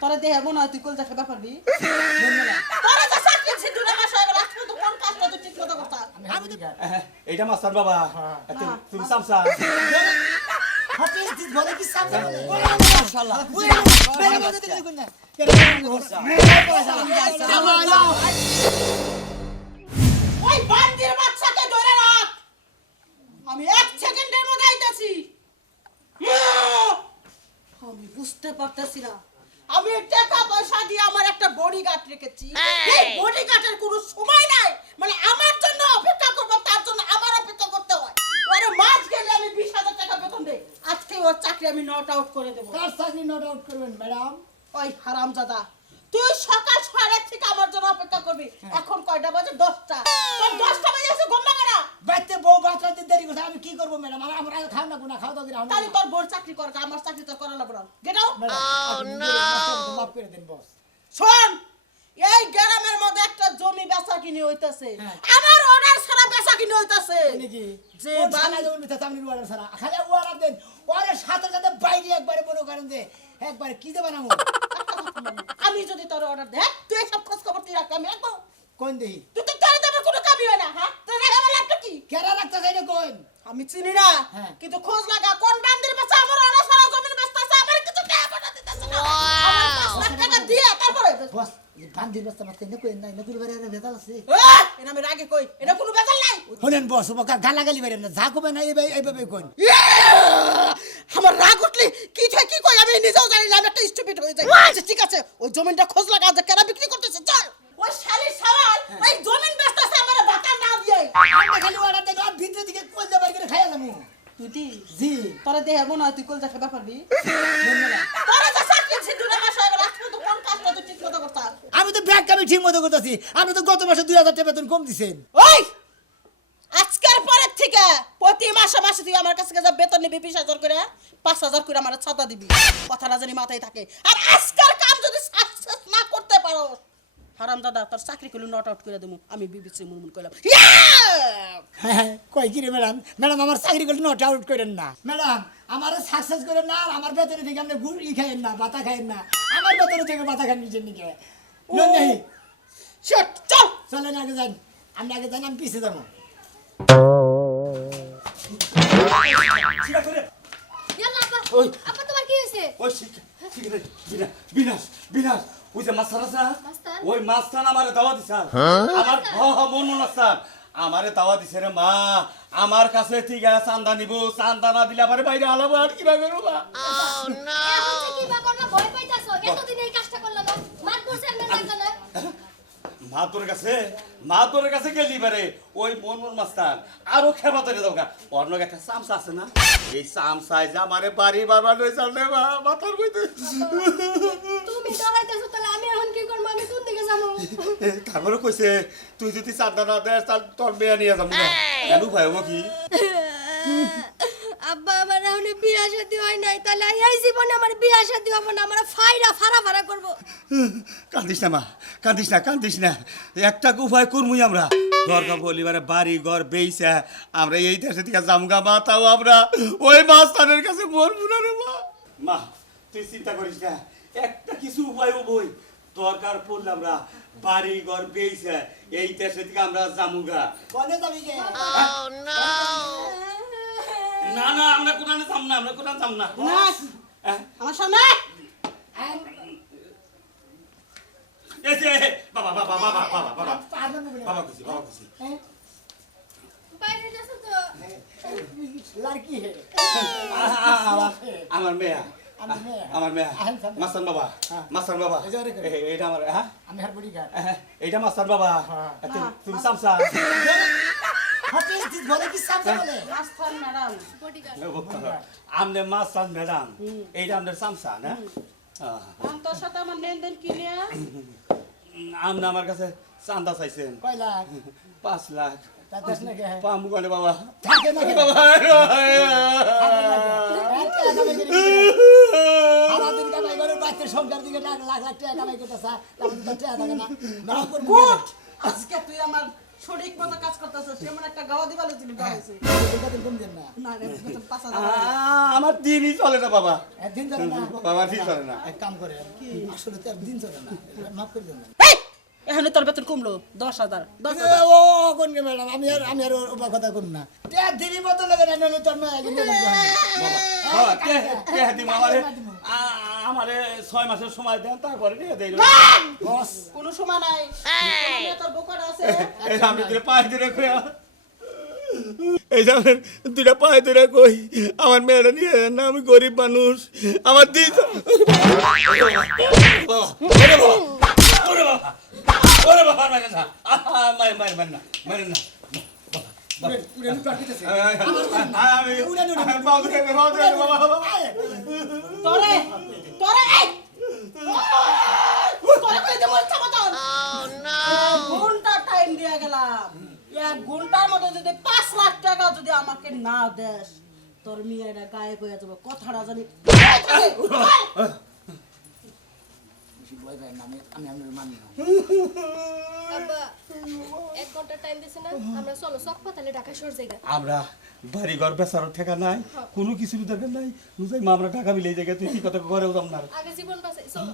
তোরা দেহে মনে হয় তুই কল যাকে পারবি তোরা যে চাকরি সিদ্ধুরে মাস হয়ে গেল আজকে তো কোন কাজটা তুই ঠিক মতো করছিস আমি এইটা মাস্টার বাবা। এ, তুমি- তুমি সামসা। হাতে দিস বলে কি সামনে মাশাআল্লাহ ওই বান্দির বাচ্চাকে ধরে রাখ আমি এক সেকেন্ডের মধ্যে আইতাছি। আমি বুঝতে পারতেছি না। আমি টাকা পয়সা দিয়ে আমার একটা বডিগার্ড রেখেছি। এই! বডিগার্ডের কোনো সময় নাই। মানে আমার জন্য অপেক্ষা করব তার জন্য আমার অপেক্ষা করতে হয়। আরে মাস গেলে আমি বিশ হাজার টাকা বেতন দেই। আজকে ওর চাকরি আমি নট আউট করে দেবো। কার চাকরি নোট আউট করবেন ম্যাডাম? ওই হারামজাদা। তুই সকাল ছয়টার থেকে আমার জন্য অপেক্ষা করবি। এখন কয়টা বাজে? দশটা। তোর দশটা বাজে এসে ঘুম ভাঙে না। বাইতে বউ বাচ্চাদের দেরি করছে আমি কি করব ম্যাডাম? আমার আমার আগে খাও না গুনা খাওয়া দাওয়া করে তাহলে তোর বোর চাকরি কর আমার চাকরি তো করা লাগবে না গেট আউট মাফ করে দেন বস শোন এই গ্রামের মধ্যে একটা জমি বেচা কিনে হইতাছে। হ্যাঁ। আমার অর্ডার ছাড়া বেচা কিনে হইতাছে। যে দেবেন মিথ্যা সামনে ওয়ার্ডার ছাড়া? খালি ওয়ার্ডার দেন। ওয়ার্ডার সাথে সাথে বাইরে একবারে মনে করেন যে একবারে কি আমি আমি যদি তোর অর্ডার দেখ তুই সব খোঁজ খবর তুই রাখ আমি রাখব। কোন দেহি? তুই তো তোর দেবার কোনো কামই হয় না হ্যাঁ? তোর রাখা আমার কি? কেরা রাখতে চাই না কোন? আমি চিনি না হ্যাঁ। কিন্তু খোঁজ লাগা কোন বান্দির বাচ্চা আমার অর্ডার ছাড়া জমির বেচতেছে আমার কিছু টাকা পাঠা দিতেছে না আমার পাঁচ লাখ টাকা দিয়ে তারপরে বস বান্দির বস্তা মারতে না কই নাই নকুল বাড়ি ভেজাল আছে। এই, আমি রাগে কই এটা কোনো বেজাল নাই। হলেন বস না যা কবে না এইভাবে এইভাবে আমার রাগ উঠলে কি থাকে কি কই আমি নিজেও জানি না আমি একটা স্টুপিড হয়ে যাই। আচ্ছা ঠিক আছে ওই জমিনটা খোঁজ লাগা যে কেন বিক্রি করতেছে চল। ওই শালির সওয়াল ওই জমিন বেচতেছে আমার ভাতা না দিয়ে। আমরা খালি ভিতরে দিকে কোন যাবার করে খাইয়া লামু তুই জি। তোরা দেহে মনে হয় তুই কল যাকে তোরা যে সিদ্ধুরে মাস হয়ে গেল আজকে তো কোন আমি তো ব্যাগ আমি ঠিক মতো করতেছি। আপনি তো গত মাসে দুই হাজার টাকা বেতন কম দিছেন। ওই! আজকের পরের থেকে প্রতি মাসে মাসে তুই আমার কাছে যা বেতন নিবি বিশ হাজার করে পাঁচ হাজার করে আমার ছাতা দিবি। কথা কথাটা জানি মাথায় থাকে। আর আজকের কাম যদি সাকসেস না করতে পারো হারাম দাদা তোর চাকরি করলে নট আউট করে দেবো। আমি বিবিসি মুরমুর করলাম। হ্যাঁ হ্যাঁ কয় কি রে ম্যাডাম? ম্যাডাম আমার চাকরি করলে নট আউট করেন না। ম্যাডাম আমার সাকসেস করেন না আর আমার বেতনে থেকে আপনি গুড় ই খাইয়েন না বাতা খাইয়েন না। আমার বেতনে থেকে বাতা খান নিজের নিকে নন্দাই শট চল। চলেন আগে যান। আমি আগে যান আমি পিছিয়ে যাব। ওই। হয়েছে ওই শিখ- শিখরে, বিনা- বিনাশ বিনাশ। ওই যে মাস্টার আছে ওই মাস্টার আমারে দাওয়া দিছে আমার হ হ মন মাস্টার আমারে দাওয়া দিছে রে মা। আমার কাছে ঠিক আছে চান্দা নিব। চান্দা না দিলে আমার বাইরে হালাবো আর রোবা কি ভাবে করলা ভয় পাইতাছো? এতদিন এই কাজটা করলা মাত বসে আমি না মা তোর কাছে মা তোর কাছে গেলি বারে ওই মন মন মাস্টার আরও খেবা তৈরি দরকার অন্য একটা চামচা আছে না? এই চামচাই যে আমারে বাড়ি বারবার লই চাল মাথার কইতে তুমি ডরাইতেছো তাহলে আমি এখন কি করব? আমি কোন দিকে যাব? তারপরে কইছে তুই যদি চান্দা না দেস তাহলে তোর মেয়ে নিয়ে যাব না। কেন ভাই কি? এখন বিয়া শাদী হয় নাই তাহলে এই জীবনে আমার বিয়া শাদী হবে না আমরা ফাইরা ফারা ফারা করব। কান্দিস না মা কান্দিস না কান্দিস না। একটা উপায় করমুই আমরা। দরকার পরিবারে বাড়ি ঘর বেইছে আমরা এই দেশে থেকে জামগা মা তাও আমরা। ওই মাস্টারের কাছে মরবো না রে মা। মা তুই চিন্তা করিস না একটা কিছু উপায় বই। দরকার পড়লে আমরা বাড়ি ঘর বেইছে এই দেশে থেকে আমরা জামুগা। কনে যাবি না আমরা কোরআনে যাম না। আমরা কোরআন যাম না হ্যাঁ? আমার সামনে। বাবা বাবা বাবা বাবা বাবা বাবা। খুশি বাবা খুশি। হ্যাঁ? আমার আমার মেয়া। আমার মেয়ে? আমার মেয়া। আহেন বাবা। হ্যাঁ। মাস্টার বাবা। এটা আমার হ্যাঁ। আমি হার বডি গার্ড এ- এইটা মাস্টার বাবা। হ্যাঁ। তুমি- তুমি সামসা। আমনে মাস্টার ম্যাডাম। এইটা আমাদের সামসা না তোর সাথে আমার লেনদেন কি নিয়ে আমনে আমার কাছে চান্দা চাইছেন। কয় লাখ? পাঁচ লাখ। তা দেশ না গে পাম গলে বাবা। বাবা সংসার দিকে লাখ লাখ টাকা কামাই করতেছে। আজকে তুই আমার সঠিক মতো কাজ করতেছে সেমন একটা গাওয়া দিবালে তুমি গাওয়াইছে কম না আ, টাকা। আমার দিনই চলে না বাবা। একদিন চলে না। বাবা ঠিক চলে না। এক কাম করে আসলে তো একদিন চলে না। মাফ করে দেন এখানে তোর বেতন কমলো দশ হাজার দশ হাজার। ও কোন গে ম্যাডাম আমি আর আমি আর ওবা কথা করুন না। তে দিদি মতো লাগে না। তোর না। দেন বাবা আমারে ছয় মাসের সময় দেন তারপরে নিয়ে দেই। বস। কোনো সময় নাই। তোর বোকার আছে? এই আমি দুটো পায়ে ধরে কই এই সামনে দুটা পায়ে ধরে কই? আমার মেয়েরা নিয়ে যান না আমি গরিব মানুষ। আমার দিন বাবা। ওরে বাবা। ওরে বাবা। ওরে বাবা। না না না। লুকা দিতেছে আমি আমি বাবা বাবা বাবা বাবা তোরে তোরে এই! তোরে কই দেবো ইচ্ছা মতন ঘণ্টা টাইম দিয়া গেলাম। এক ঘণ্টার মধ্যে যদি পাঁচ লাখ টাকা যদি আমাকে না দেস তোর মেয়েরা গায়ে হয়ে যাবে। কথাটা জানি। বেশি পাই না আমি আমি আমি মানি না। আব্বা এক ঘণ্টা টাইম দিছে না আমরা চলো চক পাতালে ঢাকা শহর জায়গা। আমরা বাড়ি ঘর বেচারও ঠেকা নাই কোনো কিছুর দরকার নাই। বুঝাই মা আমরা টাকা মিলে জায়গায় তুই কি কথা ঘরেও যাম না? আগে জীবন বাঁচাই চলো।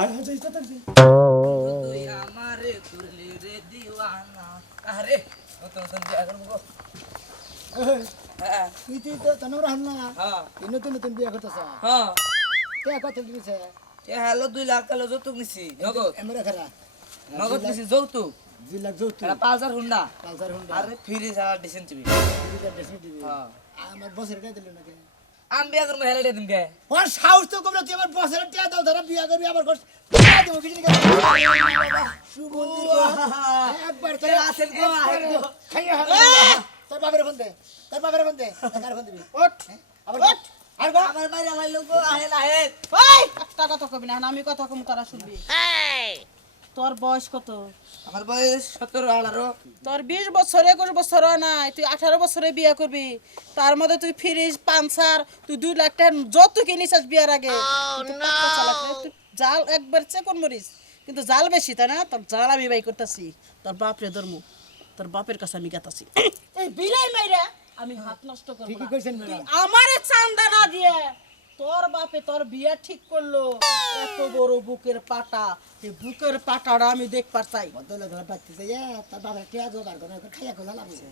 আয় হাজার ইচ্ছা থাকছে তুই আমারে করলি রে দিওয়ানা। আরে কত শুনছি এখন গো এই, হ্যাঁ। তুই তুই তো তনর হান হ্যাঁ। নতুন নতুন বিয়ে করতেছ? হ্যাঁ। কে কত দিছে? এ হ্যালো দুই লাখ কালো যৌতুক নিছি। নগদ। নগদ নিছি যৌতুক। দুই লাখ যৌতুক। এটা হুন্ডা। Culture Honda. আরে ফ্রি সারা ডিসেন চিবি দুই লাখ ড্রেসিং টিভি হ্যাঁ আমার বসের টাকা দিল নাকি? আমি বিয়া করব হেলে দিম কে ওর সাহস তো কমলা তুই আমার বসের টাকা দাও ধরা বিয়া করবি আবার দেবো কিছু একবার আসেন গো, খাইয়া তোর ফোন দে তোর বাপের ফোন দে কার ফোন দিবি। ওঠ। আবার ওঠ। আর গো। আমার বাইরে আমার লোক আহেন আহেন। ওই একটা কথা কবি না আমি কথা কম তারা শুনবি। তোর বয়স কত? আমার বয়স সতেরো আঠারো। তোর বিশ বছর একুশ বছর নাই তুই আঠারো বছরে বিয়ে করবি। তার মধ্যে তুই ফ্রিজ পানসার তুই দুই লাখ টাকা যত কিনিস বিয়ার আগে। তুই জাল একবার চেকন মরিস। কিন্তু জাল বেশি তাই না? তোর জাল আমি বাই করতেছি। তোর বাপরে ধর্ম তোর বাপের কাছে আমি গেতাছি। এই বিলাই মাইরা আমি হাত নষ্ট করব ঠিকই কইছেন তুই ম্যাডাম আমারে চান্দা না দিয়ে তোর বাপে তোর বিয়া ঠিক করল। এত বড় বুকের পাটা এই বুকের পাটাটা আমি দেখ পারতাই বদল এ তোর বাপের টাকা দাও বার করে খাইয়া খোলা লাগছে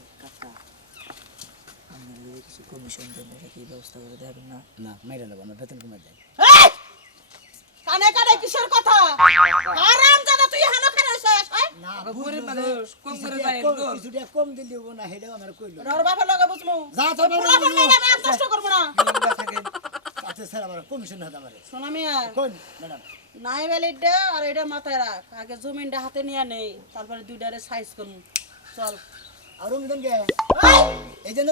কিছু কমিশন দেন কি ব্যবস্থা করে দেবেন না? না নেব না বেতন কমে যায়। এই! কানে কানে কিসের কথা? আরাম দাদা তুই হানো খানে শেষ হয় না গরিব মানুষ, কম করে দেয়, কিছুটা কম দিলি না হেডে আমার কইলো। ওর বাপের লগে বুঝমু। যা তোর বাপের পোলা আমি আর নষ্ট না। থাকে। আচ্ছা স্যার আমার কমিশন হতে আমার শোনা মিয়া। কোন ম্যাডাম। নাই বেলিটা আর এটা মাথায় রাখ। আগে জমিনটা হাতে নিয়ে নেই। তারপরে দুইটারে সাইজ করুন চল। আর রুমিদন গে। এই! জন্য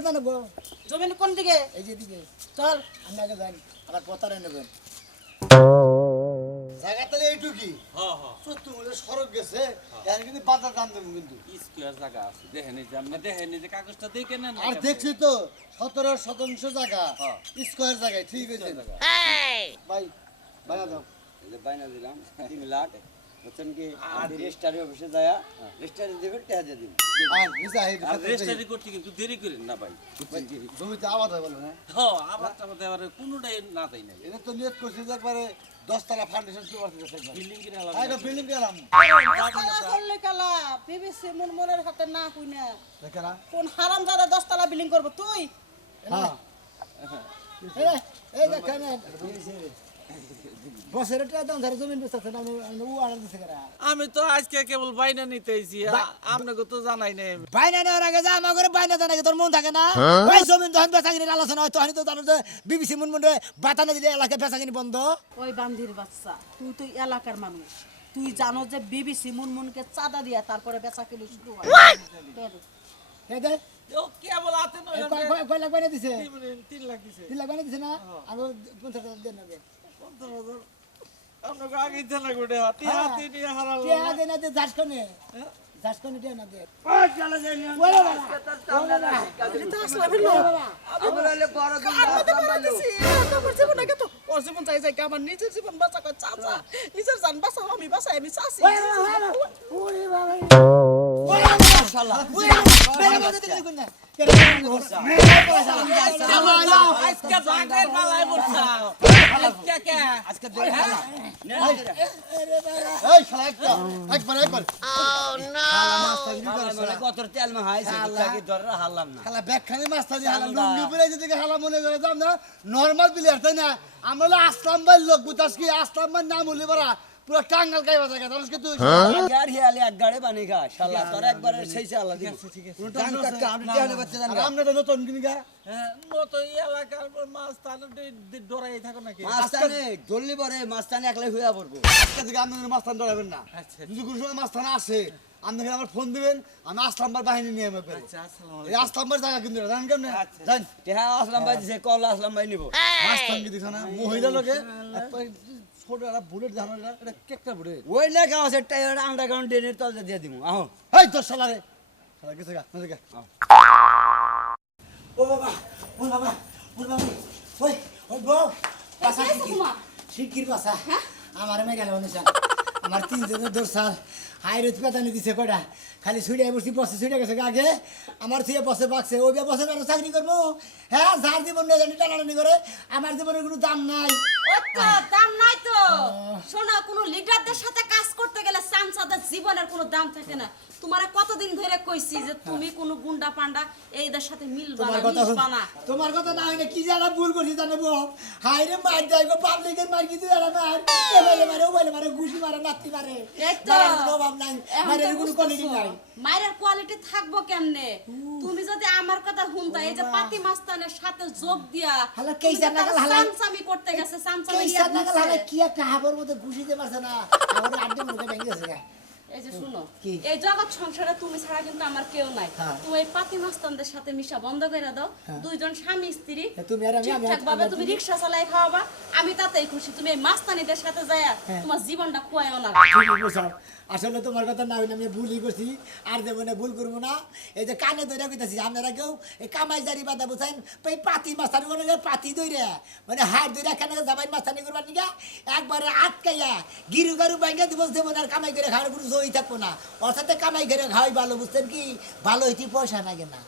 জমিন কোন দিকে? এই যে দিকে। চল। আমি আগে যাই আবার পতারে নেবেন। এইটুকি মধ্যে সড়ক গেছে এর কিন্তু বাজার দাম দেবো কিন্তু। স্কোয়ার জায়গা আছে দেখেন এই যে আপনি দেখেন এই যে কাগজটা দেখে নেন আর দেখছি তো সতেরো শতাংশ জায়গা স্কোয়ার জায়গায় ঠিক আছে। ভাই দাও। বাইনা দিলাম তিন লাখ। বুঝছেন কি রেজিস্টারি অফিসে যায় রেজিস্টারি দেবে টেহা দিয়ে দিন আর নিচে আহি আর রেজিস্টারি করতে কিন্তু দেরি করেন না ভাই জমিতে আবাদ হয় বলো হ্যাঁ দেওয়ার কোনোটাই না তাই নাই এটা তো নিয়ত করছি একবারে দশতলা ফাউন্ডেশন কি করতে গেছে বিল্ডিং কিনে আলাদা আগে বিল্ডিং গেলাম দশতলা করলে কালা বিবিসি মুনমুনের হাতে না কই না কোন হারাম দাদা দশতলা বিল্ডিং করব তুই হ্যাঁ এই এই দেখেন আমি ও আড়াল দিছে কেরা আমি তো আজকে কেবল বাইনা নিতেছি আপনাকে তো জানাই নাই বাইনা নেওয়ার আগে যা আমার করে বাইনা আগে তোর মন থাকে না? ওই জমিন তখন বেচা কিনে আলোচনা হয় তখন তো তার বিবিসি মুন মুন্ডে বাতানো দিলে এলাকায় বেচা কিনি বন্ধ। ওই বান্দির বাচ্চা তুই তো এলাকার মানুষ। তুই জানো যে বিবিসি মুনমুনকে চাঁদা দিয়া তারপরে বেচা কিনে শুরু হয়। কয়- লাখ বাইনা দিছে? তিন লাখ দিছে। তিন লাখ বাইনা দিছে না? আমি পঞ্চাশ হাজার দেন কনে? টিয়া আমার নিজের জীবন বাঁচা চাচা নিজের জান বাঁচা আমি বাঁচাই আমি চাষি। ওরে বাবা শালা ম্যাডাম আমাদের দিকে দেখুন না। আজকে বাঘের পালায় বসাও আজকে কে? আজকে ধরে শালা এই শালা একটা। একবার একবার। কত তেল মা হাইছে তাকে ধরে হারলাম না। শালা ব্যাগখানে মাছ থাকি হালা লুঙ্গি পরে যদি হালা মনে করে যাম না? নর্মাল প্লেয়ার তাই না? আমরা আসলাম ভাই লোক বুতাস কি আসলাম ভাই নাম হলে পারা পুরো টাঙ্গাল গাইবা থাকে তাহলে কি তুই গাড়ি হিয়ালে এক গাড়ে বানি খা শালা তোর একবারে সেই শালা দিব। জান কাকা আমি দেহলে বাচ্চা জান। আমরা তো নতুন কিনি গা। মতো এই এলাকার মাছ তাহলে ডরাই থাকো নাকি? মাস্তানে পরে মাস্তানে একলাই হইয়া পড়ব। আজকে থেকে আপনাদের মাছ টান ধরাবেন না। যদি কোনো সময় আসে আপনাকে আমার ফোন দিবেন আমি আসলাম ভাই বাহিনী নিয়ে আমার পেরে এই আসলাম ভাই জায়গা কিন্তু জানেন কেমনে? জান টেহা আসলাম ভাই দিছে কল আসলাম ভাই নিব। টান কি দিছ না মহিলা লোকে ছোট একটা বুলেট জানো না এটা কেকটা বুলেট ওই না খাওয়া সে টায়ার আন্ডারগ্রাউন্ড ড্রেনের তলতে দিয়ে দিমু আহ। এই তোর শালা রে শালা গেছে গা নদী গা। ও বাবা ও বাবা ও বাবা ওই ওই বউ পাশা? শিগগির। পাশা। আমার মেয়ে গেল অনুষ্ঠান আমার তিনজনের দোরসাল হাই রোজ পেতানি দিছে কটা খালি ছুটে বসি বসে ছুটে গেছে আগে। আমার থুয়ে বসে বাকছে ওই বে বসে না চাকরি করব। হ্যাঁ যার জীবন নিয়ে জানি টানাটানি করে আমার জীবনের কোনো দাম নাই। দাম নাই তো। শোনো কোনো লিডারদের সাথে কাজ করতে গেলে সাংসদের জীবনের কোনো দাম থাকে না। তোমারে কতদিন ধরে কইছি যে তুমি কোনো গুন্ডা পান্ডা এইদের সাথে মিলবা না তোমার কথা মিশবা না। তোমার কথা না হইলে কি জানা ভুল করছি জানো বউ? হাই রে মার দেয় গো পাবলিকের মার কি আর মার এবারে মারে ওবারে মারে ঘুষি মারে নাতি মারে। এই তো। মারার কোনো অভাব নাই এখন কোনো কোয়ালিটি নাই। মায়ের কোয়ালিটি থাকব কেমনে? তুমি যদি আমার কথা শুনতা এই যে পাতি মাস্তানের সাথে যোগ দিয়া হালা কেইসা তুমি তো হালা- সামসামি করতে গেছে সামসামি কেইসা নাগাল হালা কি একটা হাবর মতো ঘুষিতে পারছে না? আমার আড্ডে মুখে ভেঙে গেছে গা। এই যে শুনো এই জগৎ সংসারে তুমি ছাড়া কিন্তু আমার কেউ নাই। হ্যাঁ। তুমি এই পাতি মাস্তানদের সাথে মিশা বন্ধ করে দাও। দুইজন স্বামী স্ত্রী হ্যাঁ, তুমি আর আমি, তুমি। রিক্সা চালাই খাওয়াবা আমি তাতেই খুশি। তুমি এই মাস্তানিদের সাথে যায় হ্যাঁ। তোমার জীবনটা খুয়াইও না। আসলে তোমার কথা না আমি ভুলই করছি। আর দেব না ভুল করব না, এই যে কানে ধরে কইতেছি, আপনারা কেউ এই কামাই জারি বাদা বুঝেন এই পাতি মাস্তানি করে পাতি ধরে মানে হাত ধরে কেন যাবাই মাস্তানি করবার নিকা? একবারে আটকাইয়া গিরু গারু বাইকে দিব দেবো না আর কামাই করে খাওয়ার কোনো জয়ী থাকব না। অর্থাৎ কামাই করে খাওয়াই ভালো, বুঝছেন কি? ভালো হইতে পয়সা লাগে না।